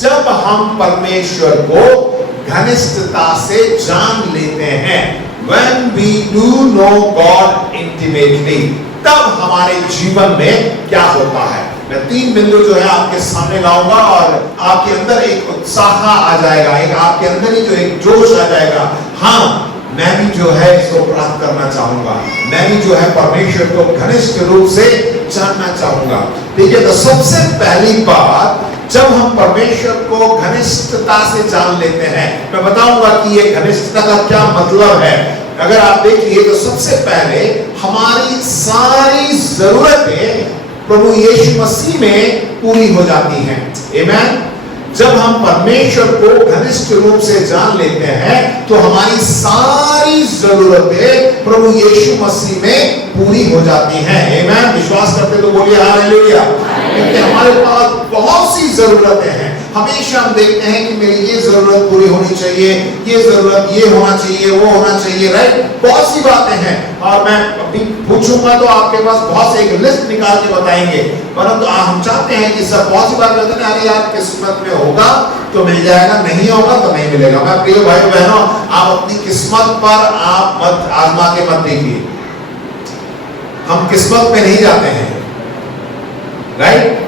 जब हम परमेश्वर को घनिष्ठता से जान लेते हैं, when we do know God intimately, तब हमारे जीवन में क्या होता है। मैं 3 बिंदु जो है आपके सामने लाऊंगा और आपके अंदर एक उत्साह आ जाएगा, एक आपके अंदर ही जो एक जोश आ जाएगा। हाँ, मैं भी जो है इसको प्राप्त करना चाहूंगा, मैं भी जो है परमेश्वर को घनिष्ठ रूप से जानना चाहूंगा। ठीक है, तो सबसे पहली बात, जब हम परमेश्वर को घनिष्ठता से जान लेते हैं, मैं बताऊंगा कि ये घनिष्ठता का क्या मतलब है। अगर आप देखिए तो सबसे पहले हमारी सारी जरूरतें प्रभु यीशु मसीह में पूरी हो जाती हैं। आमीन। जब हम परमेश्वर को घनिष्ठ रूप से जान लेते हैं तो हमारी सारी जरूरतें प्रभु यीशु मसीह में पूरी हो जाती हैं। आमीन। विश्वास करते तो बोलिए हालेलुया। क्योंकि हमारे पास बहुत सी जरूरतें हैं। हमेशा हम देखते हैं कि मेरी ये जरूरत पूरी होनी चाहिए, ये जरूरत ये होना चाहिए, वो होना चाहिए, राइट। बहुत सी बातें हैं और मैं अभी पूछूंगा तो आपके पास बहुत से एक लिस्ट निकाल के बताएंगे, परंतु हम चाहते हैं कि सब बहुत सी बात कहते हैं, अरे यार किस्मत में होगा तो मिल जाएगा, नहीं होगा तो नहीं मिलेगा। मैं प्रिय भाई बहनों, आप अपनी किस्मत पर आप मत आजमा के मत देखिए। हम किस्मत में नहीं जाते हैं, right.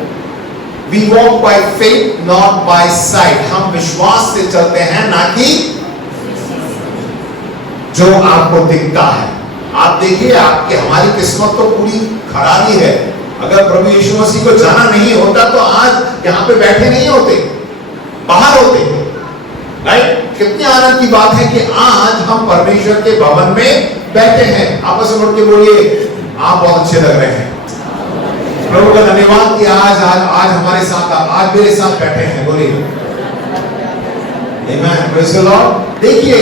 We walk by faith, not by sight. हम विश्वास से चलते हैं, ना कि जो आपको दिखता है। आप देखिए, आपके हमारी किस्मत तो पूरी खराब ही है। अगर प्रभु यीशु मसीह को जाना नहीं होता तो आज यहाँ पे बैठे नहीं होते, बाहर होते, राइट। कितनी आनंद की बात है कि आज हम परमेश्वर के भवन में बैठे हैं। आपस में मुड़ के बोलिए, आप बहुत अच्छे लग रहे हैं। प्रभु का धन्यवाद कि आज हमारे साथ, आज मेरे साथ बैठे हैं। बोलिए आमीन, प्रेज़ द लॉर्ड। देखिए,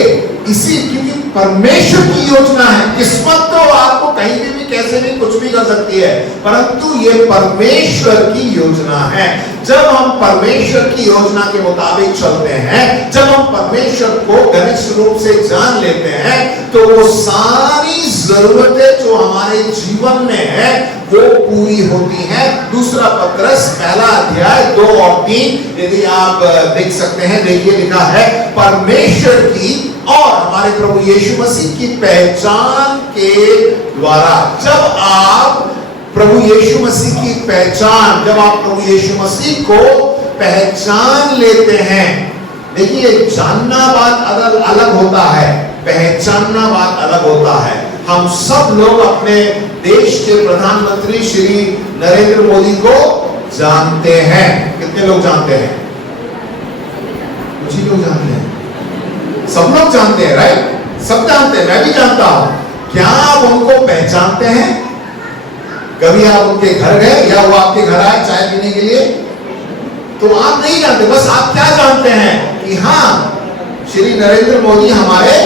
इसी क्योंकि परमेश्वर की योजना है। किस्मत तो आपको कहीं भी कैसे भी कुछ भी कर सकती है, परंतु ये परमेश्वर की योजना है। जब हम परमेश्वर की योजना के मुताबिक चलते हैं, जब हम परमेश्वर को घनिष्ठ रूप से जान लेते हैं, तो वो सारी जरूरतें जो हमारे जीवन में है वो पूरी होती हैं। दूसरा पत्रस पहला अध्याय 2 और 3 यदि आप देख सकते हैं, देखिए लिखा है, परमेश्वर की और हमारे प्रभु यीशु मसीह की पहचान के द्वारा। जब आप प्रभु यीशु मसीह की पहचान, जब आप प्रभु यीशु मसीह को पहचान लेते हैं, देखिए जानना बात अलग होता है, पहचानना बात अलग होता है। हम सब लोग अपने देश के प्रधानमंत्री श्री नरेंद्र मोदी को जानते हैं। कितने लोग जानते हैं? कुछ ही लोग जानते हैं। सब लोग जानते हैं, राइट। सब जानते हैं, मैं भी जानता हूं। क्या आप उनको पहचानते हैं? कभी आप उनके घर गए या वो आपके घर आए चाय पीने के लिए? तो आप नहीं जानते। बस आप क्या जानते हैं कि हाँ, श्री नरेंद्र मोदी हमारे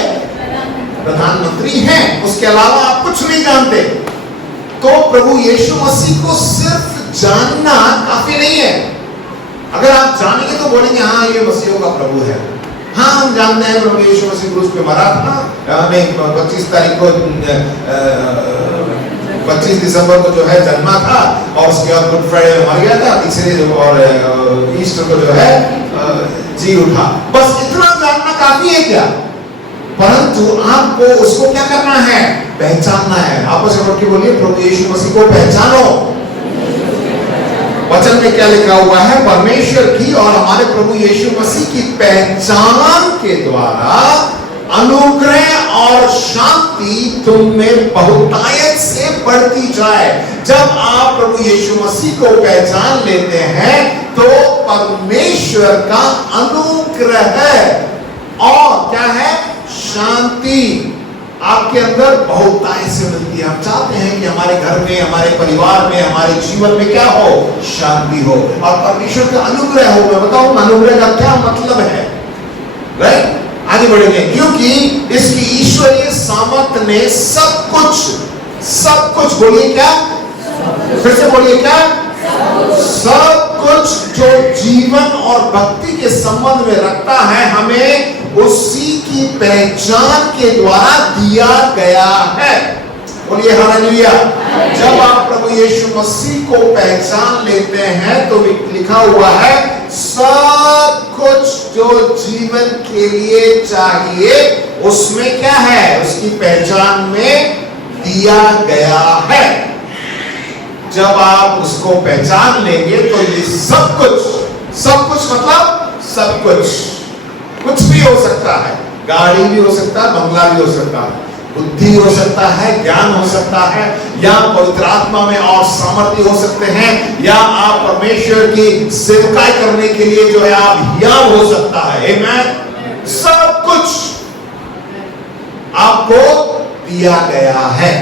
प्रधानमंत्री हैं। उसके अलावा आप कुछ नहीं जानते। तो प्रभु यीशु मसीह को सिर्फ जानना काफी नहीं है। अगर आप जानेंगे तो बोलेंगे हाँ, ये मसीहों का प्रभु है। हाँ, हम जानते हैं प्रभु यीशु मसीह क्रूस पे मरा था। हमें 25 तारीख को 25 दिसंबर को जो है जन्मा था और उसके बाद गुड फ्राइडे में मर गया था, तीसरे और ईस्टर को जो है जी उठा। बस इतना जानना काफी है क्या? परंतु आपको उसको क्या करना है? पहचानना है। आपस में बोल के बोलिए, प्रभु यीशु मसीह को पहचानो। वचन में क्या लिखा हुआ है? परमेश्वर की और हमारे प्रभु यीशु मसीह की पहचान के द्वारा अनुग्रह और शांति तुम में बहुतायत से बढ़ती जाए। जब आप प्रभु यीशु मसीह को पहचान लेते हैं तो परमेश्वर का अनुग्रह और क्या है? शांति आपके अंदर बहुतायत से मिलती है। हम चाहते हैं कि हमारे घर में, हमारे परिवार में, हमारे जीवन में क्या हो? शांति हो और परमेश्वर का अनुग्रह हो। मैं बताऊं अनुग्रह का क्या मतलब है, राइट? आगे बढ़ेंगे, क्योंकि इसकी ईश्वरीय सामर्थ ने सब कुछ बोलिए क्या? फिर से बोलिए क्या? सब कुछ जो जीवन और भक्ति के संबंध में रखता है, हमें उसी की पहचान के द्वारा दिया गया है। बोलिए हालेलुया। जब आप प्रभु यीशु मसीह को पहचान लेते हैं तो लिखा हुआ है सब जो जीवन के लिए चाहिए उसमें क्या है, उसकी पहचान में दिया गया है। जब आप उसको पहचान लेंगे तो ये सब कुछ मतलब सब कुछ भी हो सकता है। गाड़ी भी हो सकता है, बंगला भी हो सकता है, बुद्धि हो सकता है, ज्ञान हो सकता है, या पवित्र आत्मा में और सामर्थ्य हो सकते हैं, या आप परमेश्वर की सेवकाई करने के लिए जो है आप हियाव हो सकता है। आमीन। सब कुछ आपको दिया गया है,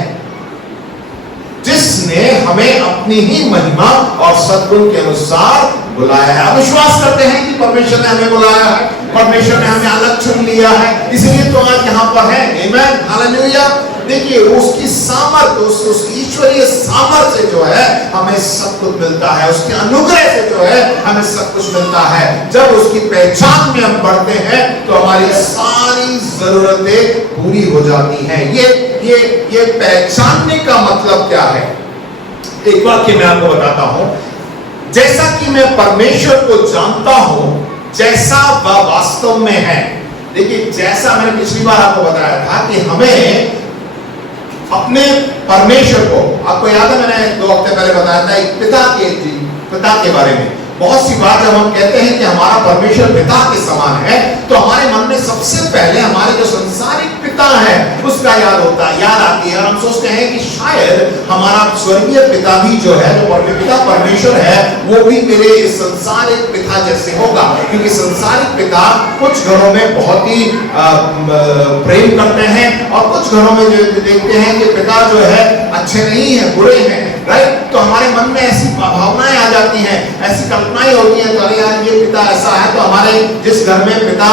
जिसने हमें अपनी ही महिमा और सद्गुण के अनुसार बुलाया है। आप विश्वास करते हैं कि परमेश्वर ने हमें बुलाया है, परमेश्वर ने हमें अलग चुन लिया है, इसलिए तो आज यहाँ पर है। आमीन, हालेलुया। देखिए उसकी सामर्थ, उस ईश्वरीय सामर्थ से जो है हमें सब कुछ मिलता है, उसके अनुग्रह से जो है हमें सब कुछ मिलता है। जब उसकी पहचान में हम बढ़ते हैं तो हमारी सारी जरूरतें पूरी हो जाती हैं। ये पहचानने का मतलब क्या है? एक वाक्य मैं आपको बताता हूं। जैसा कि मैं परमेश्वर को जानता हूं, जैसा वह वास्तव में है। देखिए, जैसा मैंने पिछली बार आपको बताया था कि हमें अपने परमेश्वर को, आपको याद है मैंने 2 हफ्ते पहले बताया था एक पिता के बारे में। बहुत सी बार जब हम कहते हैं कि हमारा परमेश्वर पिता के समान है, तो हमारे मन में सबसे पहले हमारे जो संसारिक पिता है उसका याद आती है, और हम सोचते हैं कि शायद हमारा स्वर्गीय पिता भी जो है, जो पिता परमेश्वर है, वो भी मेरे संसारिक पिता जैसे होगा। क्योंकि संसारिक पिता कुछ घरों में बहुत ही प्रेम करते हैं, और कुछ घरों में जो देखते हैं कि पिता जो है अच्छे नहीं है, बुरे हैं, राइट। तो हमारे मन में ऐसी भावनाएं आ जाती हैं, ऐसी कल्पनाएं होती हैं, तो यार ये पिता ऐसा है, तो हमारे जिस घर में पिता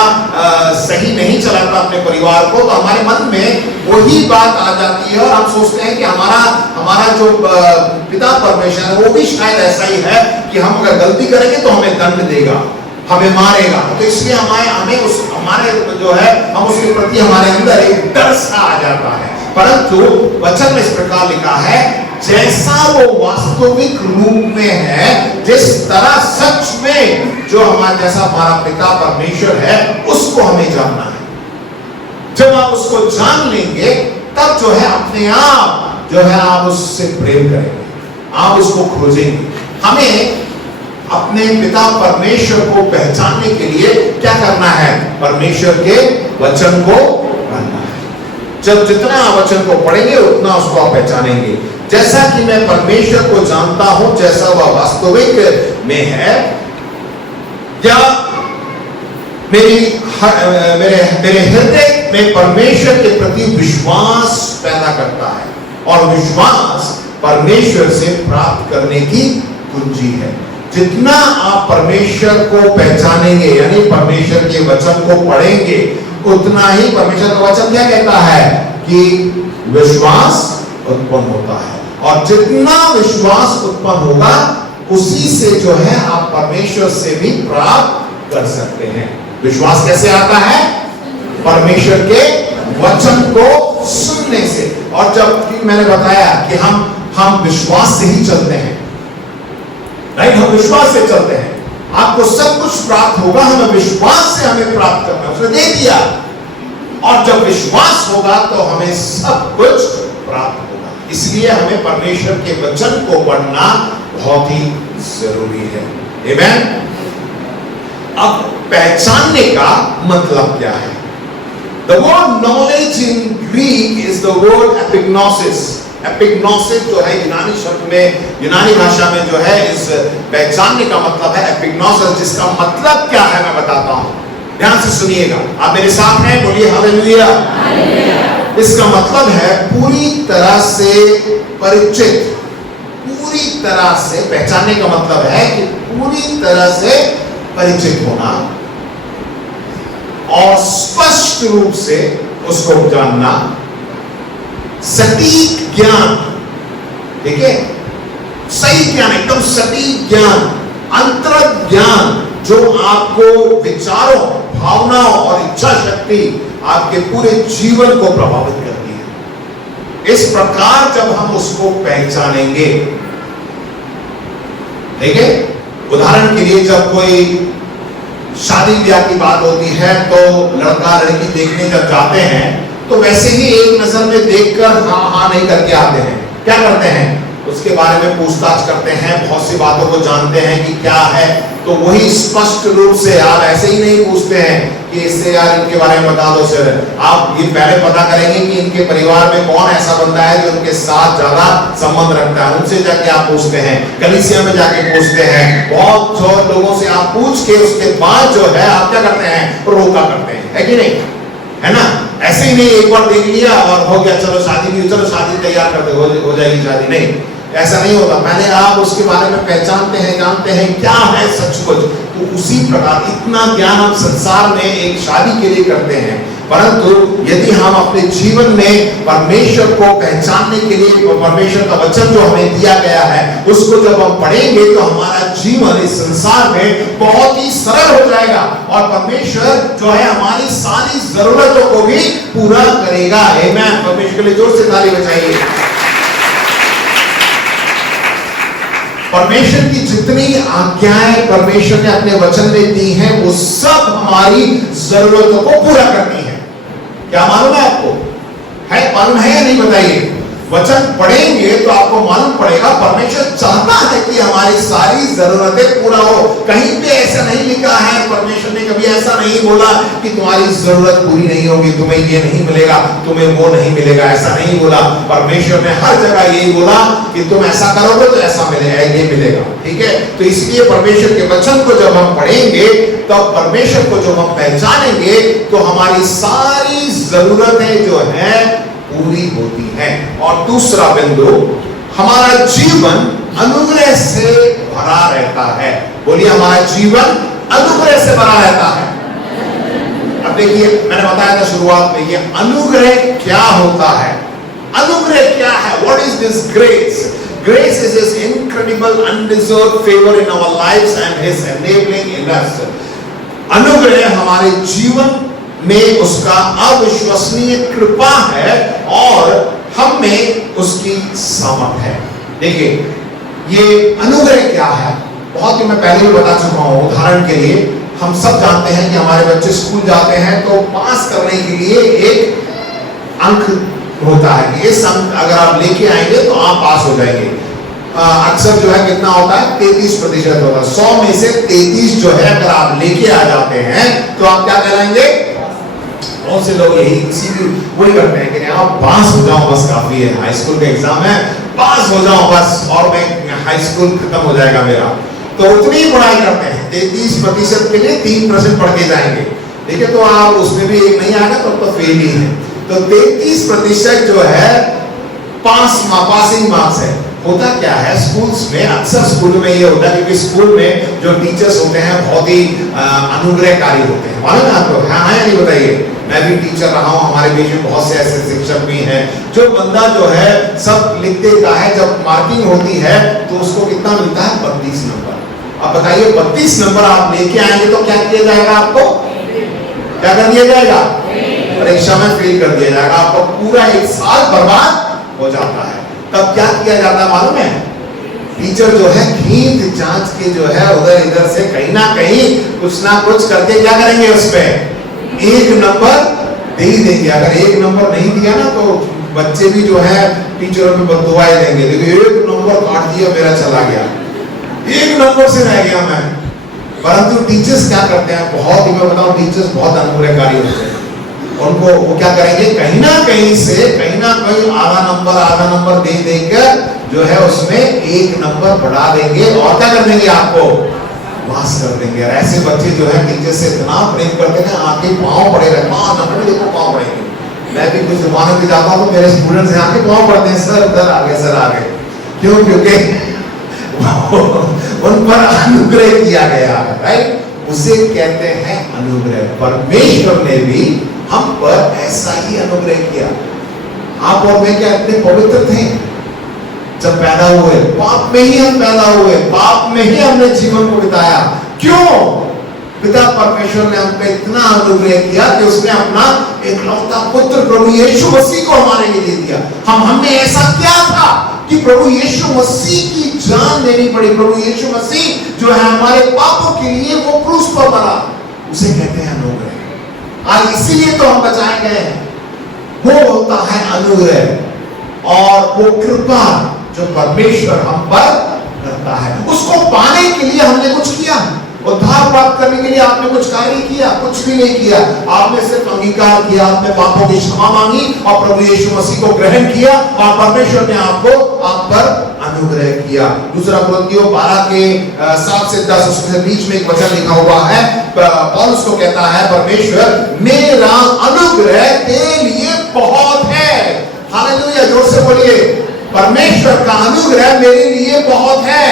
सही नहीं चलाता अपने परिवार को, तो हमारे मन में वही बात आ जाती है, और हम सोचते हैं कि हमारा जो पिता परमेश्वर है वो भी शायद ऐसा ही है कि हम अगर गलती करेंगे तो हमें दंड देगा, हमें मारेगा। तो इसलिए हमारे जो है हम उसके प्रति हमारे अंदर एक डर सा आ जाता है। परंतु वचन में इस प्रकार लिखा है, जैसा वो वास्तविक रूप में है, जिस तरह सच में जो जैसा हमारा पिता परमेश्वर है, उसको हमें जानना है। जब आप उसको जान लेंगे तब जो है अपने आप जो है आप उससे प्रेम करेंगे, आप उसको खोजेंगे। हमें अपने पिता परमेश्वर को पहचानने के लिए क्या करना है? परमेश्वर के वचन को पढ़ना है। जब जितना वचन को पढ़ेंगे उतना उसको आप पहचानेंगे। जैसा कि मैं परमेश्वर को जानता हूं, जैसा वह वास्तविक में है, या मेरे हृदय में परमेश्वर के प्रति विश्वास पैदा करता है, और विश्वास परमेश्वर से प्राप्त करने की कुंजी है। जितना आप परमेश्वर को पहचानेंगे, यानी परमेश्वर के वचन को पढ़ेंगे, उतना ही परमेश्वर का वचन क्या कहता है कि विश्वास उत्पन्न होता है, और जितना विश्वास उत्पन्न होगा उसी से जो है आप परमेश्वर से भी प्राप्त कर सकते हैं। विश्वास कैसे आता है? परमेश्वर के वचन को सुनने से। और जब मैंने बताया कि हम विश्वास से ही चलते हैं, राइट, हम विश्वास से चलते हैं। आपको सब कुछ प्राप्त होगा, हमें विश्वास से हमें प्राप्त करना है, उसने दे दिया। और जब विश्वास होगा तो हमें सब कुछ प्राप्त होगा। इसलिए हमें परमेश्वर के वचन को पढ़ना बहुत ही जरूरी है। आमीन। अब पहचानने का मतलब क्या है? The word knowledge in Greek is the word epignosis. एपिग्नोसिस जो है यूनानी शब्द में, यूनानी भाषा में जो है इस पहचानने का मतलब है एपिग्नोसिस, जिसका मतलब क्या है मैं बताता हूं, ध्यान से सुनिएगा। आप मेरे साथ हैं, बोलिए हालेलुया। इसका मतलब है पूरी तरह से परिचित। पूरी तरह से पहचानने का मतलब है कि पूरी तरह से परिचित होना और स्पष्ट रूप से उसको जानना, सटीक ज्ञान, ठीक है, सही ज्ञान, एकदम सटीक ज्ञान, अंतरंग ज्ञान जो आपको विचारों, भावनाओं और इच्छा शक्ति आपके पूरे जीवन को प्रभावित करती है। इस प्रकार जब हम उसको पहचानेंगे, ठीक है, उदाहरण के लिए जब कोई शादी ब्याह की बात होती है तो लड़का लड़की देखने जब जाते हैं तो वैसे ही एक नजर में देखकर हाँ हाँ नहीं करके आते हैं। क्या करते हैं? उसके बारे में पूछताछ करते हैं, बहुत सी बातों को जानते हैं कि क्या है। तो वही स्पष्ट रूप से यार ऐसे ही नहीं पूछते हैं कि इससे यार इनके बारे में बता दो सर। आप ये पहले पता करेंगे कि इनके परिवार में कौन ऐसा बंदा है जो उनके साथ ज्यादा संबंध रखता है, उनसे जाके आप पूछते हैं, कलीसिया में जाके पूछते हैं, बहुत जो लोगों से आप पूछ के उसके बाद जो है आप क्या करते हैं? रोका करते हैं, है कि नहीं? है ना? ऐसे ही नहीं एक बार देख लिया और हो गया, चलो शादी भी, चलो शादी तैयार कर दे, हो जाएगी शादी। नहीं, ऐसा नहीं होता। पहले आप उसके बारे में पहचानते हैं, जानते हैं क्या है सचमुच। तो उसी प्रकार इतना ज्ञान हम संसार में एक शादी के लिए करते हैं, परंतु यदि हम अपने जीवन में परमेश्वर को पहचानने के लिए परमेश्वर का वचन जो हमें दिया गया है उसको जब हम पढ़ेंगे तो हमारा जीवन इस संसार में बहुत ही सरल हो जाएगा और परमेश्वर जो है हमारी सारी जरूरतों को भी पूरा करेगा। आमीन। परमेश्वर के लिए जोर से ताली बजाइए। परमेश्वर की जितनी आज्ञाएं परमेश्वर ने अपने वचन में दी हैं वो सब हमारी जरूरतों को पूरा करती है। क्या मालूम है आपको? है मालूम है या नहीं? बताइए। वचन पढ़ेंगे तो आपको मालूम पड़ेगा परमेश्वर चाहता है कि हमारी सारी जरूरतें पूरा हो। कहीं पे ऐसा नहीं लिखा है, परमेश्वर ने कभी ऐसा नहीं बोला कि तुम्हारी जरूरत पूरी नहीं होगी, तुम्हें ये नहीं मिलेगा, तुम्हें वो नहीं मिलेगा, ऐसा नहीं बोला। परमेश्वर ने हर जगह यही बोला कि तुम ऐसा करोगे तो ऐसा मिलेगा, ये मिलेगा। ठीक है? तो इसलिए परमेश्वर के वचन को जब हम पढ़ेंगे तो परमेश्वर को जब हम पहचानेंगे तो हमारी सारी जरूरतें जो है पूरी होती है। और दूसरा बिंदु, हमारा जीवन अनुग्रह से भरा रहता है। बोलिए, हमारा जीवन अनुग्रह से भरा रहता है। अब देखिए, मैंने बताया था शुरुआत में, ये अनुग्रह क्या होता है? अनुग्रह क्या है? What is this grace? Grace is His incredible undeserved favor in our lives and His enabling in us. अनुग्रह हमारे जीवन में उसका अविश्वसनीय कृपा है और हम में उसकी सामर्थ है। देखिए, ये अनुग्रह क्या है? बहुत ही मैं पहले भी बता चुका हूं। उदाहरण के लिए, हम सब जानते हैं कि हमारे बच्चे स्कूल जाते हैं तो पास करने के लिए एक अंक होता है कि इस अंक अगर आप लेके आएंगे तो आप पास हो जाएंगे। अक्सर जो है कितना होता है? 33% होता है। 100 में से 33 जो है अगर आप लेके आ जाते हैं तो आप क्या कहलाएंगे? बहुत से लोग यही वही करते हैं कि आप पास हो जाओ बस काफी है, हाई स्कूल का एग्जाम है, पास हो जाओ बस और मैं हाई स्कूल खत्म हो जाएगा मेरा। तो उतनी ही पढ़ाई करते हैं, 33% के लिए 3% पढ़ के जाएंगे। ठीक है? तो आप उसमें भी एक नहीं आएगा तो फेल ही है। तो 33% जो है पासिंग मार्क्स है। होता क्या है स्कूल्स में? अक्सर स्कूल में ये होता है क्योंकि स्कूल में जो टीचर्स होते हैं बहुत ही अनुग्रहकारी होते हैं। मालूम है आपको? हाँ हाँ, नहीं बताइए। मैं भी टीचर रहा हूँ, हमारे बीच में बहुत से ऐसे शिक्षक भी हैं। जो बंदा जो है सब लिख देता है, जब मार्किंग होती है तो उसको कितना मिलता है? 32 नंबर। अब बताइए, 32 नंबर आप लेके आएंगे तो क्या किया जाएगा? आपको क्या कर दिया जाएगा? परीक्षा में फेल कर दिया जाएगा। आपका पूरा एक साल बर्बाद हो जाता है। तब क्या किया जाता है मालूम है? टीचर जो है खींच जांच के जो है उधर इधर से कहीं ना कहीं कुछ ना कुछ करके क्या करेंगे? उसमें 1 नंबर दे ही देंगे। अगर 1 नंबर नहीं दिया ना तो बच्चे भी जो है टीचरों में बददुआएं देंगे, देखो 1 नंबर काट दिया, मेरा चला गया, 1 नंबर से रह गया मैं। परंतु टीचर्स क्या करते हैं? बहुत ही, मैं बताऊं, टीचर्स बहुत अनुग्रहकारी होते हैं। उनको वो क्या करेंगे? कहीं ना कहीं से कहीं ना कहीं आधा नंबर दे देकर जो है उसमें 1 नंबर बढ़ा देंगे और क्या कर देंगे? आपको पास कर देंगे। और ऐसे बच्चे जो है टीचर से इतना प्रेम करते हैं, आके पाँव पड़े रहते हैं, नंबर देखो पाँव पड़ेंगे। मैं भी कुछ जमानों पे जाता हूँ तो मेरे स्टूडेंट्स यहाँ के पाँव पड़ते हैं, सर उधर आगे, सर आगे। क्यों? क्योंकि उन पर अनुग्रह किया गया है। राइट? उसे कहते हैं अनुग्रह। परमेश्वर ने भी हम पर ऐसा ही अनुग्रह किया। आप और मैं क्या इतने पवित्र थे जब पैदा हुए? पाप में ही हम पैदा हुए, पाप में ही हमने जीवन को बिताया। क्यों? पिता परमेश्वर ने हम पे इतना अनुग्रह किया कि उसने अपना एकलौता पुत्र प्रभु यीशु मसीह को हमारे लिए दे दिया। हमने ऐसा क्या था कि प्रभु यीशु मसीह की जान देनी पड़ी। प्रभु यीशु मसीह जो है हमारे पापों के लिए वो क्रूस पर मरा। उसे कहते हैं अनुग्रह। आज इसीलिए तो हम बचाए गए हैं। वो होता है अनुग्रह और वो कृपा जो परमेश्वर हम पर करता है। उसको पाने के लिए हमने कुछ किया, उद्धार प्राप्त करने के लिए आपने कुछ कार्य किया? कुछ भी नहीं किया। आपने सिर्फ अंगीकार किया, आपने पापों की क्षमा मांगी और प्रभु यीशु मसीह को ग्रहण किया और परमेश्वर ने आपको आप पर अनुग्रह किया। दूसरा कुरिन्थियों 12 के 7 से 10 उसके बीच में एक वचन लिखा हुआ है। पौलुस को कहता है परमेश्वर मेरा अनुग्रह तेरे लिए बहुत है। हालेलुया, जोर से बोलिए, परमेश्वर का अनुग्रह मेरे लिए बहुत है।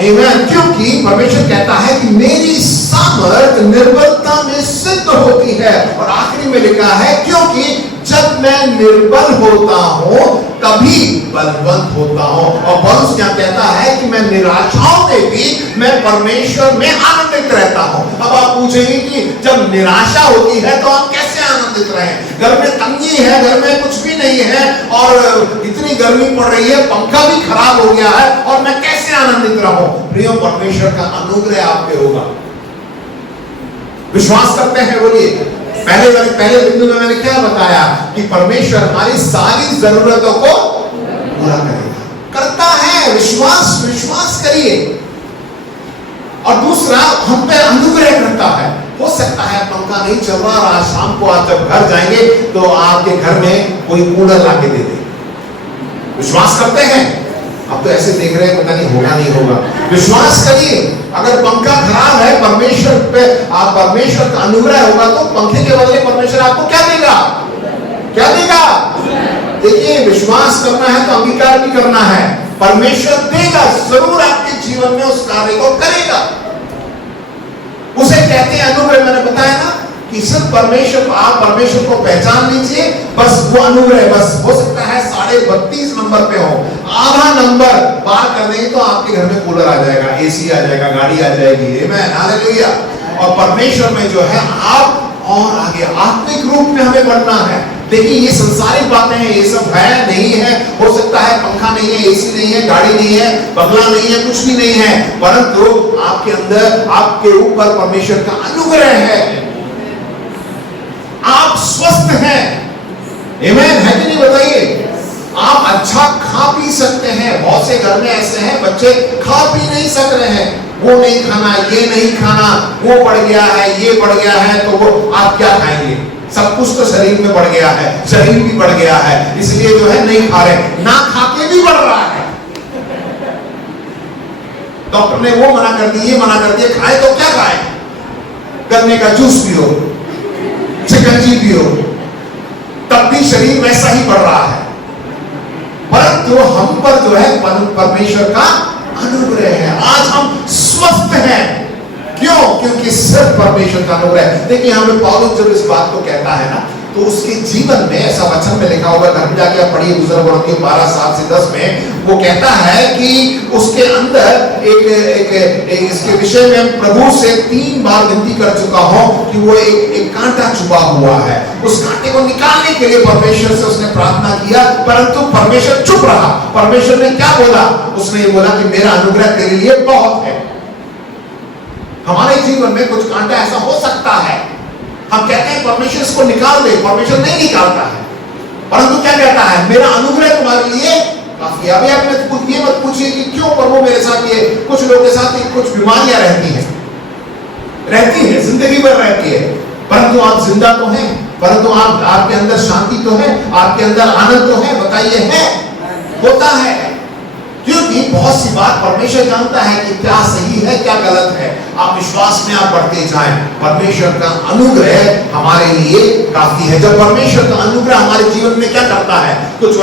आमीन। क्योंकि परमेश्वर कहता है कि मेरी सामर्थ निर्बलता में सिद्ध होती है। और आखिरी में लिखा है क्योंकि जब मैं निर्बल होता हूं तभी बलवंत होता हूं। और पौलुस क्या कहता है कि मैं निराशाओं में भी मैं परमेश्वर में आनंदित रहता हूं। अब आप पूछेंगे कि जब निराशा होती है तो आप कैसे आनंदित रहें? घर में तंगी है, घर में कुछ भी नहीं है और इतनी गर्मी पड़ रही है, पंखा भी खराब हो गया है और मैं कैसे आनंदित रहूं? प्रियो, परमेश्वर का अनुग्रह आप पे होगा। विश्वास करते हैं? बोलिए। पहले बिंदु में मैंने क्या बताया कि परमेश्वर हमारी सारी जरूरतों को पूरा करेगा, करता है। विश्वास करिए। और दूसरा, हम पे अनुग्रह करता है। हो सकता है पंखा नहीं चल रहा और आज शाम को आप जब घर जाएंगे तो आपके घर में कोई कूलर लाके दे दे। विश्वास करते हैं? अब तो ऐसे देख रहे हैं, पता नहीं होगा नहीं होगा। विश्वास करिए। अगर पंखा खराब है, परमेश्वर पे आप परमेश्वर का अनुग्रह होगा तो पंखे के बदले परमेश्वर आपको क्या देगा? क्या देगा? देखिए, विश्वास करना है तो अंगीकार भी करना है। परमेश्वर देगा, जरूर आपके जीवन में उस कार्य को करेगा। उसे कहते हैं अनुग्रह। मैंने बताया ना कि सिर्फ परमेश्वर, आप परमेश्वर को पहचान लीजिए, बस वो अनुग्रह। बस हो सकता है 32.5 नंबर पे हो, आधा नंबर पार कर देंगे तो आपके घर में कूलर आ जाएगा, एसी आ जाएगा, गाड़ी आ जाएगी। आमीन, हालेलुया। और परमेश्वर में जो है आप और आगे आत्मिक रूप में हमें बढ़ना है। देखिए, ये संसारिक बातें हैं, ये सब है नहीं है। हो सकता है पंखा नहीं है, एसी नहीं है, गाड़ी नहीं है, बंगला नहीं है, कुछ भी नहीं है, परंतु आपके अंदर, आपके ऊपर परमेश्वर का अनुग्रह है। आप स्वस्थ हैं। आमीन, है कि नहीं? बताइए। आप अच्छा खा पी सकते हैं। बहुत से घर में ऐसे हैं, बच्चे खा पी नहीं सक रहे हैं। वो नहीं खाना, ये नहीं खाना, वो बढ़ गया है, ये बढ़ गया है, तो वो आप क्या खाएंगे? सब कुछ तो शरीर में बढ़ गया है, शरीर भी बढ़ गया है, इसलिए जो है नहीं खा रहे। ना खा के भी बढ़ रहा है। डॉक्टर ने वो मना कर दिया, ये मना कर दिया, खाए तो क्या खाए? गन्ने का जूस पियो, शिकंजी पियो, तब भी शरीर वैसा ही बढ़ रहा है। परंतु हम पर जो है परमेश्वर का अनुग्रह है। आज हम स्वस्थ हैं। क्यों? क्योंकि सिर्फ परमेश्वर का अनुग्रह। देखिए, हमें पौलुस जब इस बात को कहता है ना, तो उसके जीवन में ऐसा वचन में लिखा होगा, घर में जाके आप पढ़िए, दूसरा कुरिन्थियों 12 7 से 10 में वो कहता है कि उसके अंदर एक इसके विषय में प्रभु से 3 बार विनती कर चुका हूं कि वो एक कांटा छुपा हुआ है। उस कांटे को निकालने के लिए परमेश्वर से उसने प्रार्थना किया, परंतु परमेश्वर चुप रहा। परमेश्वर ने क्या बोला? उसने ये बोला कि मेरा अनुग्रह तेरे लिए बहुत है। हमारे जीवन में कुछ कांटा ऐसा हो सकता है, हम कहते हैं परमेश्वर इसको निकाल दे, परमेश्वर नहीं निकालता है, परंतु क्या कहता है? मेरा अनुग्रह तुम्हारे लिए काफी है। अभी आप ये मत पूछिए कि क्यों प्रभु मेरे साथ ये, कुछ लोगों के साथ कुछ बीमारियां रहती हैं, जिंदगी भर रहती है, परंतु आप जिंदा तो हैं, परंतु आपके अंदर शांति तो है, आपके अंदर आनंद तो है। बताइए, है? होता है। क्योंकि बहुत सी बात परमेश्वर जानता है कि क्या सही है, क्या गलत है। आप विश्वास में आप बढ़ते जाएं। परमेश्वर का अनुग्रह हमारे लिए काफी है। जब परमेश्वर का अनुग्रह हमारे जीवन में क्या करता है, कुछ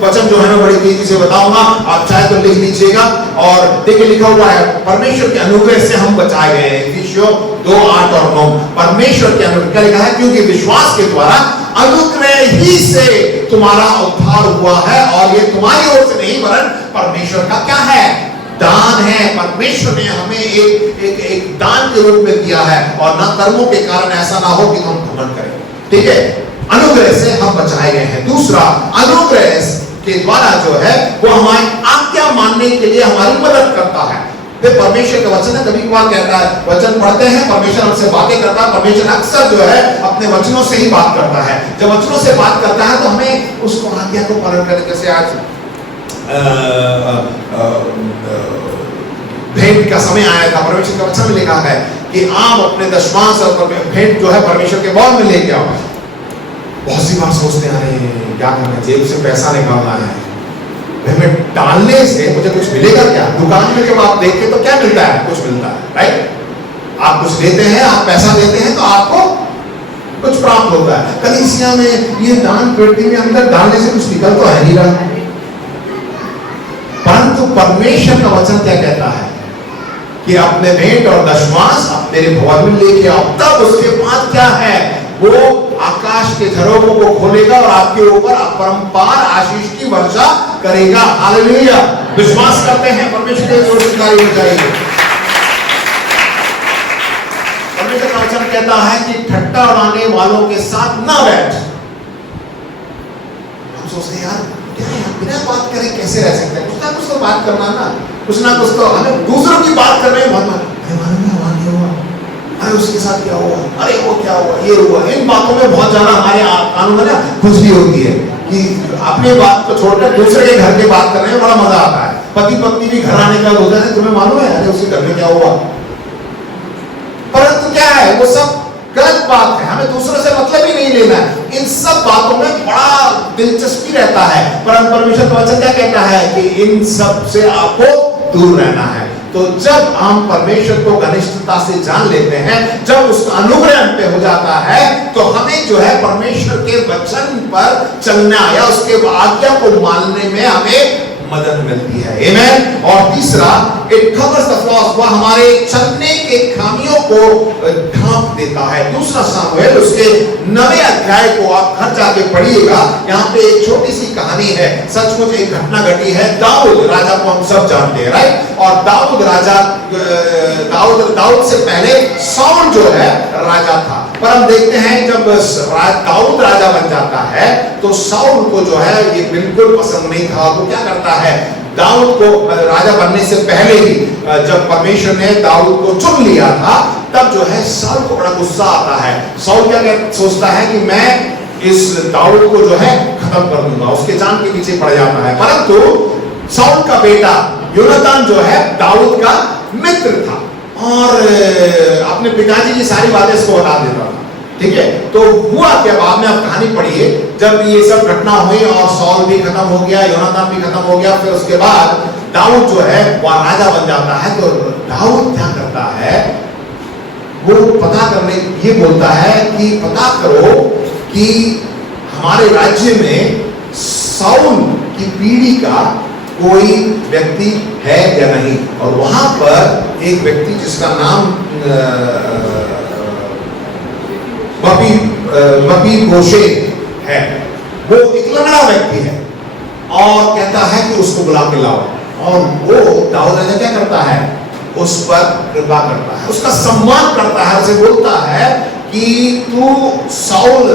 वचन जो है ना बड़ी तेजी से बताऊंगा, आप चाहे तो लिख लीजिएगा। और देखिए, लिखा हुआ है परमेश्वर के अनुग्रह से हम बचाए गए हैं। इफिसियों 2:8 और 9। परमेश्वर के अनुग्रह क्या लिखा है? क्योंकि विश्वास के द्वारा अनुग्रह ही से तुम्हारा उद्धार हुआ है, और ये तुम्हारी ओर से नहीं वरन परमेश्वर का क्या है? दान है। परमेश्वर ने हमें एक दान के रूप में दिया है, और न कर्मों के कारण ऐसा ना हो कि हम घमंड करें। ठीक है? अनुग्रह से हम बचाए गए हैं। दूसरा, अनुग्रह के द्वारा जो है वो हमारी आज्ञा मानने के लिए हमारी मदद करता है। फिर परमेश्वर का वचन है, कभी कभार कहता है वचन पढ़ते हैं, परमेश्वर हमसे बातें करता है। परमेश्वर अक्सर जो है अपने वचनों से ही बात करता है। जब वचनों से बात करता है तो हमें उसको आज्ञा को पालन करने, जैसे आज भेंट का समय आया था, परमेश्वर का वचन में लिखा है कि आप अपने दशमांश और भेंट जो है परमेश्वर के भवन में लेके आओ। बहुत सी बार सोचते हैं क्या करना है, जेब से पैसा निकालना है, में डालने से मुझे कुछ मिलेगा क्या? दुकान में जब आप देखते तो क्या मिलता है? कुछ मिलता है, राइट? आप कुछ देते हैं, आप पैसा देते हैं तो आपको कुछ प्राप्त होता है। कलीसिया में ये दान पेटी में अंदर डालने से कुछ निकल तो है नहीं रहा, परंतु परमेश्वर का वचन क्या कहता है कि अपने भेंट और दशमांश आप मेरे भवन में लेके आओ। तब उसके बाद क्या है, वो आकाश के झरोखों को खोलेगा और आपके ऊपर अपरंपार आशीष की वर्षा करेगा। हालेलुया! विश्वास करते हैं परमेश्वर के जोरदारी हो जाएगी। परमेश्वर का वचन कहता है कि ठट्टा उड़ाने वालों के साथ ना बैठ। हम सोचते हैं यार क्या है, बिना बात करे कैसे रह सकते हैं? कुछ ना कुछ तो बात करना ना, कुछ ना कुछ तो हमें दूसरों की बात कर रहे हैं। अरे उसके साथ क्या हुआ, अरे वो क्या हुआ, ये हुआ। इन बातों में बहुत ज्यादा हमारे कानून में ना खुजली होती है कि अपनी बात को छोड़कर दूसरे के घर की बात करने में बड़ा मजा आता है। पति पत्नी भी घर आने का बोलते हैं तुम्हें मालूम है अरे उसके घर में क्या हुआ। परंतु क्या है, वो सब गलत बात है, हमें दूसरों से मतलब ही नहीं लेना है। इन सब बातों में बड़ा दिलचस्पी रहता है, परंतु परमेश्वर का वचन क्या कहता है कि इन सब से आपको दूर रहना है। तो जब हम परमेश्वर को घनिष्ठता से जान लेते हैं, जब उसका अनुग्रह हम पे हो जाता है, तो हमें जो है परमेश्वर के वचन पर चलना या उसके आज्ञा को मानने में हमें मदद मिलती है। आमीन। और तीसरा, इट कवर्स द फ्लॉज, वह हमारे चलने के खामियों को ढांप देता है। दूसरा सामुएल उसके 9वें अध्याय को आप घर जाके पढ़िएगा। यहाँ पे एक छोटी सी कहानी है, सचमुच एक घटना घटी है। दाऊद राजा को हम सब जानते हैं, राइट? और दाऊद राजा, दाऊद से पहले शाऊल जो है राजा था। पर हम देखते हैं जब दाऊद राजा बन जाता है तो शाऊल को जो है ये बिल्कुल पसंद नहीं था। वो क्या करता है, दाऊद को राजा बनने से पहले ही जब परमेश्वर ने दाऊद को चुन लिया था, तब जो है शाऊल को बड़ा गुस्सा आता है। शाऊल क्या सोचता है कि मैं इस दाऊद को जो है खत्म कर दूंगा, उसके जान के पीछे पड़ जाता है। परंतु शाऊल का बेटा योनातान जो है दाऊद का मित्र था और अपने पिताजी की सारी बातें इसको बता देता था, ठीक है? तो हुआ क्या, बाद में आप कहानी पढ़िए, जब ये सब घटना हुई और शाऊल भी खत्म हो गया, योनातान भी खत्म हो गया, फिर उसके बाद दाऊद जो है वह राजा बन जाता है। तो दाऊद क्या करता है, वो पता करने ये बोलता है कि पता करो कि हमारे राज्य में शाऊल की पीढ़ी का कोई व्यक्ति है या नहीं। और वहां पर एक व्यक्ति जिसका नाम मपीबोशेत है, वो एक लंगड़ा व्यक्ति है और कहता है कि उसको बुला के लाओ। और वो दाऊद राजा क्या करता है, उस पर कृपा करता है, उसका सम्मान करता है, उसे बोलता है कि तू शाऊल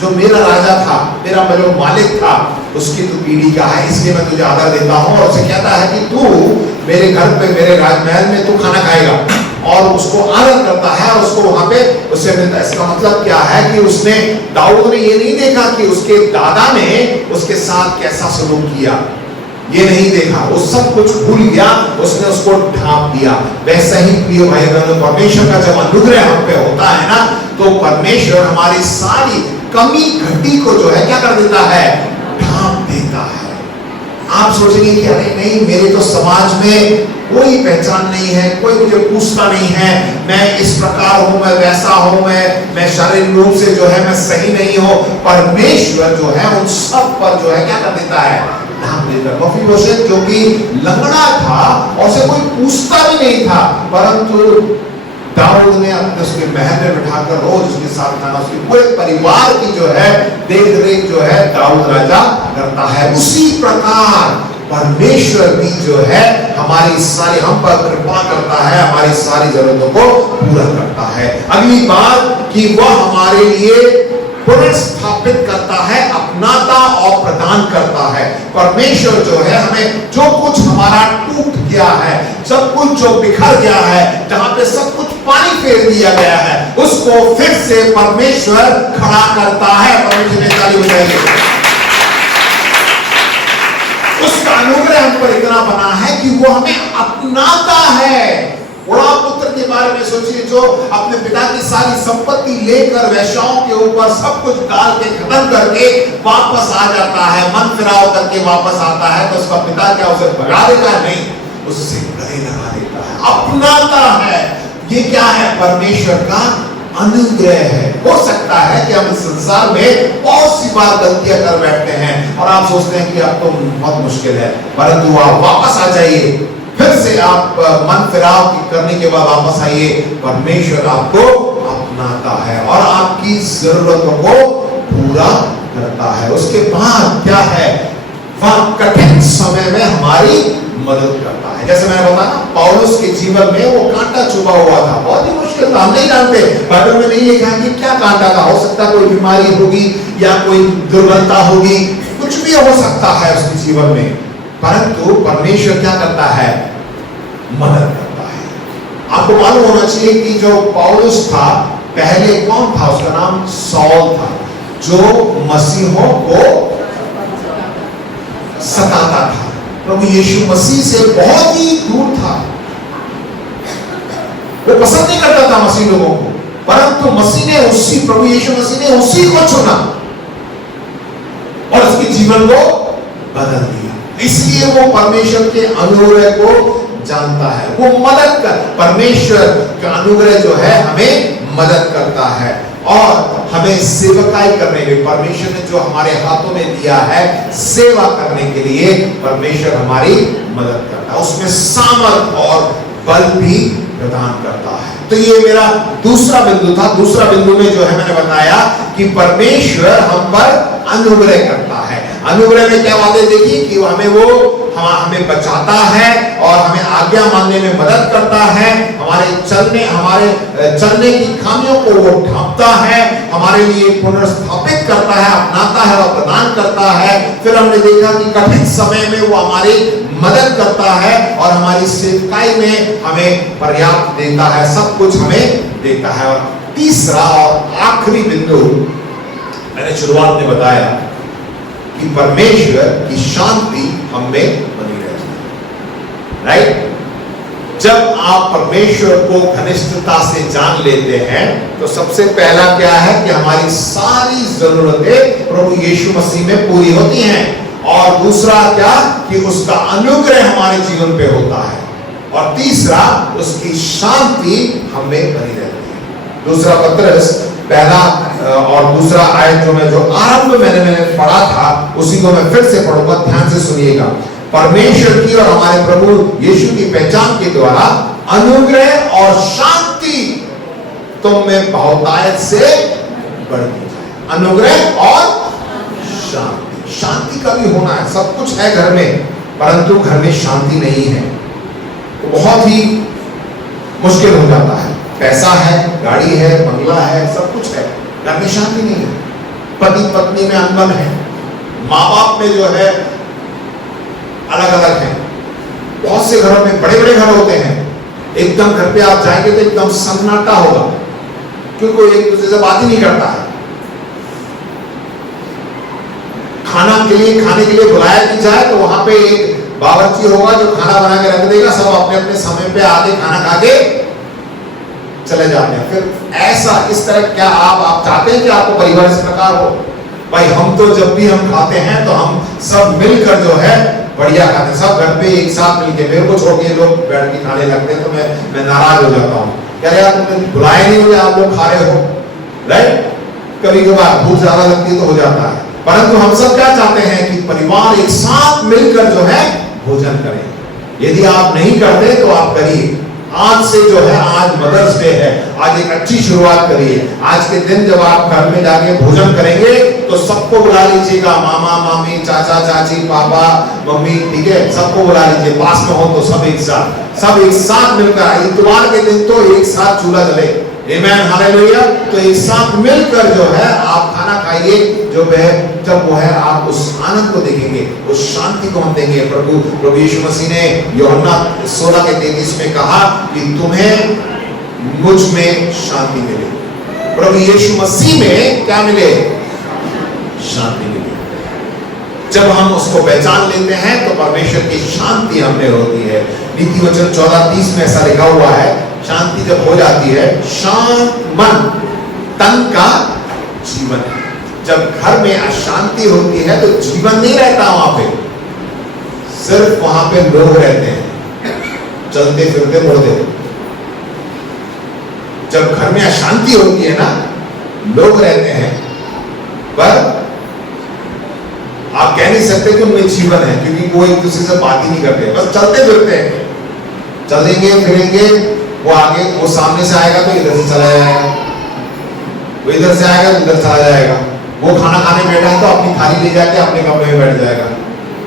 जो मेरा राजा था, मेरा जो मालिक था, उसकी तू पीढ़ी का है, इसलिए मैं तुझे आदर देता हूँ। और उसे कहता है कि तू मेरे घर पे, मेरे राजमहल में तू खाना खाएगा, और उसको आदर करता है, उसको वहां पे उससे मिलता है। इसका मतलब क्या है कि उसने, दाऊद ने ये नहीं देखा कि उसके दादा ने उसके साथ कैसा सलूक किया, ये नहीं देखा, वो सब कुछ भूल गया, उसने उसको ढांप दिया। वैसा ही प्रिय भाई बहनों, परमेश्वर का जब अनुग्रह हम पे होता है ना, तो परमेश्वर हमारी सारी कमी घटी को जो है क्या कर देता है, ढांप देता है। आप सोचेंगे कि अरे नहीं, मेरे तो समाज में कोई पहचान नहीं है, कोई मुझे पूछता नहीं है, मैं इस प्रकार हूं, मैं वैसा हूं, मैं शारीरिक रूप से जो है मैं सही नहीं हूं। परमेश्वर जो है उन सब पर जो है क्या कर देता है, ढांप देता है। मपीबोशेत जो कि लंगड़ा था और उसे कोई पूछता भी नहीं था, परंतु दाऊद ने अपने उसके महल में बिठाकर रोज उसके साथ खाना, उसके पूरे परिवार की जो है देख रेख जो है दाऊद राजा करता है। उसी प्रकार परमेश्वर भी जो है हमारी सारी, हम पर कृपा करता है, हमारी सारी जरूरतों को पूरा करता है। अगली बात कि वह हमारे लिए पुनर्स्थापित करता है, अपनाता और प्रदान करता है। परमेश्वर जो है हमें जो कुछ हमारा टूट गया है, सब कुछ जो बिखर गया है, जहां पे सब कुछ पानी फेर दिया गया है, उसको फिर से परमेश्वर खड़ा करता है। परमेश्वर ने ताली बजाइए। उसका अनुग्रह हम पर इतना बना है कि वो हमें अपनाता है। बड़ा पुत्र के बारे में सोचिए, जो अपने पिता की सारी संपत्ति लेकर वैश्याओं के ऊपर सब कुछ डाल के खत्म करके वापस आ जाता है, मन फिराव करके वापस आता है, तो उसका पिता क्या उसे भगा देता है? नहीं, उससे गले लगा देता है, अपनाता है। ये क्या है? परमेश्वर का अनुग्रह है। हो सकता है कि हम इस संसार में बहुत सी बार गलतियां कर बैठते हैं और आप सोचते हैं कि अब तो बहुत मुश्किल है, परंतु आप वापस आ जाइए, फिर से आप मन फिराव करने के बाद वापस आइए। परमेश्वर आपको अपनाता है और आपकी जरूरतों को पूरा करता है। उसके बाद क्या है? वह कठिन समय में हमारी मदद करता है। जैसे मैंने बताया, पौलुस के जीवन में वो कांटा छुपा हुआ था, बहुत ही मुश्किल था। हम नहीं जानते, बाइबल में नहीं लिखा कि क्या कांटा था। हो सकता है कोई बीमारी होगी या कोई दुर्बलता होगी, कुछ भी हो सकता है उसके जीवन में, परंतु परमेश्वर क्या करता है? मदद करता है। आपको मालूम होना चाहिए कि जो पौलुस था, पहले कौन था? उसका नाम सौल था, जो मसीहों को सताता था। प्रभु यीशु मसीह से बहुत ही दूर था, वो पसंद नहीं करता था मसीह लोगों को, परंतु मसीह ने प्रभु यीशु मसीह ने उसी को चुना और उसके जीवन को बदल दिया। इसलिए वो परमेश्वर के अनुग्रह को जानता है, वो मदद कर। परमेश्वर का अनुग्रह जो है हमें मदद करता है और हमें सेवकाई करने में, परमेश्वर ने जो हमारे हाथों में दिया है सेवा करने के लिए, परमेश्वर हमारी मदद करता है, उसमें सामर्थ और बल भी प्रदान करता है। तो ये मेरा दूसरा बिंदु था। दूसरा बिंदु में जो है मैंने बताया कि परमेश्वर हम पर अनुग्रह करता है। अनुग्रह में क्या बातें देखी कि हमें बचाता है और हमें आज्ञा मानने में मदद करता है, हमारे चलने की खामियों को वो ढांपता है, हमारे लिए पुनर्स्थापित करता है, अपनाता है और प्रदान करता है। फिर हमने देखा कि कठिन समय में वो हमारी मदद करता है और हमारी सेवकाई में हमें पर्याप्त देता है, सब कुछ हमें देता है। और तीसरा और आखिरी बिंदु मैंने शुरुआत में बताया कि परमेश्वर की शांति हम में बनी रहती है। राइट? जब आप परमेश्वर को घनिष्ठता से जान लेते हैं तो सबसे पहला क्या है कि हमारी सारी जरूरतें प्रभु यीशु मसीह में पूरी होती हैं, और दूसरा क्या कि उसका अनुग्रह हमारे जीवन पे होता है, और तीसरा उसकी शांति हमें बनी रहती है। दूसरा पत्रस पहला और दूसरा आयत जो आरंभ मैंने पढ़ा था, उसी को मैं फिर से पढ़ूंगा, ध्यान से सुनिएगा। परमेश्वर की और हमारे प्रभु यीशु की पहचान के द्वारा अनुग्रह और शांति तुम में बहुतायत से बढ़ती जाए। अनुग्रह और शांति, शांति का भी होना है। सब कुछ है घर में, परंतु घर में शांति नहीं है तो बहुत ही मुश्किल हो जाता है। पैसा है, गाड़ी है, बंगला है, सब कुछ है, घर में शांति नहीं है। पति पत्नी में अनबन है, माँ बाप में जो है अलग अलग है। बहुत से घरों में, बड़े बड़े घर होते हैं, एकदम घर पे आप जाएंगे तो एकदम सन्नाटा होगा, क्योंकि कोई एक दूसरे से बात ही नहीं करता है। खाने के लिए बुलाया भी जाए तो वहां पे एक बावर्ची होगा जो खाना बना के रख देगा, सब अपने अपने समय पे आके खाना खा के चले जाते हैं। फिर ऐसा इस तरह क्या आप चाहते हैं कि आपको परिवार इस प्रकार हो? भाई हम तो जब भी हम खाते हैं तो हम सब मिलकर जो है बढ़िया खाते हैं, सब घर पे एक साथ मिलके। मेरे को छोड़ के लोग बैठ के खाने लगते हैं तो मैं नाराज हो जाता हूँ, क्या यार तुमने बुलाए नहीं हुए, आप लोग खा रहे हो। राइट? कभी कभार भूख ज्यादा लगती है तो हो जाता है, परंतु हम सब क्या चाहते हैं कि परिवार एक साथ मिलकर जो है भोजन करें। यदि आप नहीं करते तो आप करिए। आज से जो है, आज मदर्स डे हैं। आज एक अच्छी शुरुआत करिए। आज के दिन जब आप घर में जाके भोजन करेंगे तो सबको बुला लीजिएगा, मामा मामी, चाचा चाची, पापा मम्मी, ठीक है, सबको बुला लीजिए। पास में हो तो सब एक साथ मिलकर, इतवार के दिन तो एक साथ चूल्हा जले, आमेन, हालेलुया। तो एक साथ मिलकर जो है आप खाना खाइए, जो है जब वो है आप उस आनंद को देखेंगे, उस शांति को हम देंगे। प्रभु यीशु मसीह ने यूहन्ना 16:33 में कहा कि तुम्हें मुझ में शांति मिले। प्रभु यीशु मसीह में क्या मिले? शांति मिले। जब हम उसको पहचान लेते हैं तो परमेश्वर की शांति हमें होती है। नीति वचन 14:30 में ऐसा लिखा हुआ है, शांति जब हो जाती है, शांत मन तन का जीवन है। जब घर में अशांति होती है तो जीवन नहीं रहता वहां पे, सिर्फ वहां पे लोग रहते हैं, चलते फिरते मुड़ते। जब घर में अशांति होती है ना, लोग रहते हैं, पर आप कह नहीं सकते कि उनमें जीवन है, क्योंकि वो एक दूसरे से बात ही नहीं करते, बस चलते फिरते हैं। चलेंगे फिरेंगे, वो आगे, वो सामने से आएगा तो इधर से चला जाएगा, वो इधर से आएगा तो इधर चला जाएगा, वो खाना खाने बैठा है तो अपनी थाली ले जाके अपने कमरे में बैठ जाएगा।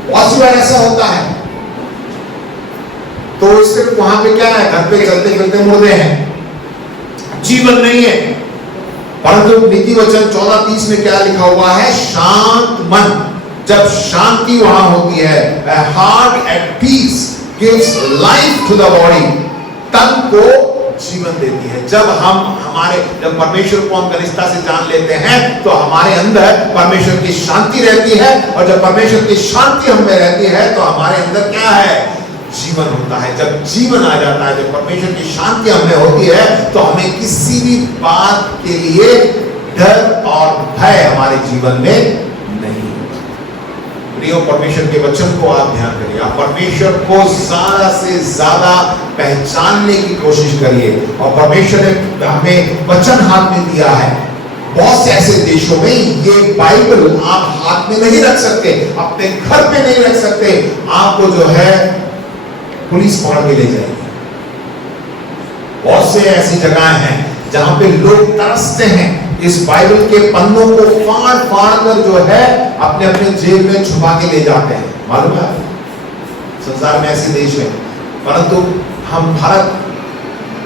बहुत सी बार ऐसा होता है। तो सिर्फ वहां पे क्या है, घर पे चलते फिरते मुड़ते हैं, जीवन नहीं है। परंतु नीति वचन 14:30 में क्या लिखा हुआ है? शांत मन। जब शांति वहां होती है, a heart at peace gives life to the body, तन को जीवन देती है। जब परमेश्वर को हम घनिष्ठता से जान लेते हैं तो हमारे अंदर परमेश्वर की शांति रहती है, और जब परमेश्वर की शांति हमें रहती है तो हमारे अंदर क्या है? जीवन होता है। जब जीवन आ जाता है, जब परमेश्वर की शांति हमें होती है, तो हमें किसी भी बात के लिए डर और भय हमारे जीवन में नहीं होता। प्रियो, परमेश्वर के वचन को आप ध्यान करिए, आप परमेश्वर को ज्यादा से ज्यादा पहचानने की कोशिश करिए। और परमेश्वर ने हमें वचन हाथ में दिया है। बहुत से ऐसे देशों में ये बाइबल आप हाथ में नहीं रख सकते, अपने घर पे नहीं रख सकते, आपको जो है पुलिस पकड़ के ले जाएगी। बहुत से ऐसी जगह हैं जहां पे लोग तरसते हैं, इस बाइबल के पन्नों को फाड़ फाड़ कर जो है अपने अपने जेब में छुपा के ले जाते हैं। मालूम है, संसार में ऐसे देश हैं। परंतु हम भारत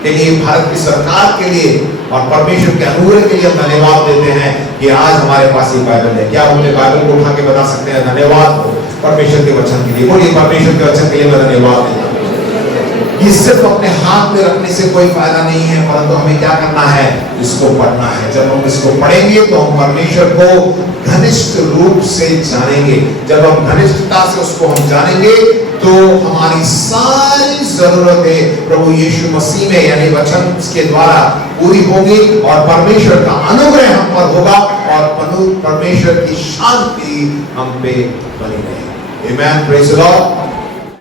के लिए, भारत की सरकार के लिए और परमेश्वर के अनुग्रह के लिए धन्यवाद देते हैं कि आज हमारे पास ये बाइबल है। क्या हमने बाइबल को उठा के बता सकते हैं धन्यवाद हो परमेश्वर के वचन के लिए? बोलिए, परमेश्वर के वचन के लिए मैं धन्यवाद देता हूं। ये सिर्फ अपने हाथ में रखने से कोई फायदा नहीं है, परंतु हमें क्या करना है? इसको पढ़ना है। जब हम इसको पढ़ेंगे तो हम परमेश्वर को घनिष्ठ रूप से जानेंगे। जब हम घनिष्ठता से उसको हम जानेंगे तो हमारी सारी जरूरतें प्रभु यीशु मसीह में यानी वचन के द्वारा पूरी होगी, और परमेश्वर का अनुग्रह हम पर होगा, और परमेश्वर की शांति हम पे बनी रहेगी। आमेन, प्रेज़ द लॉर्ड।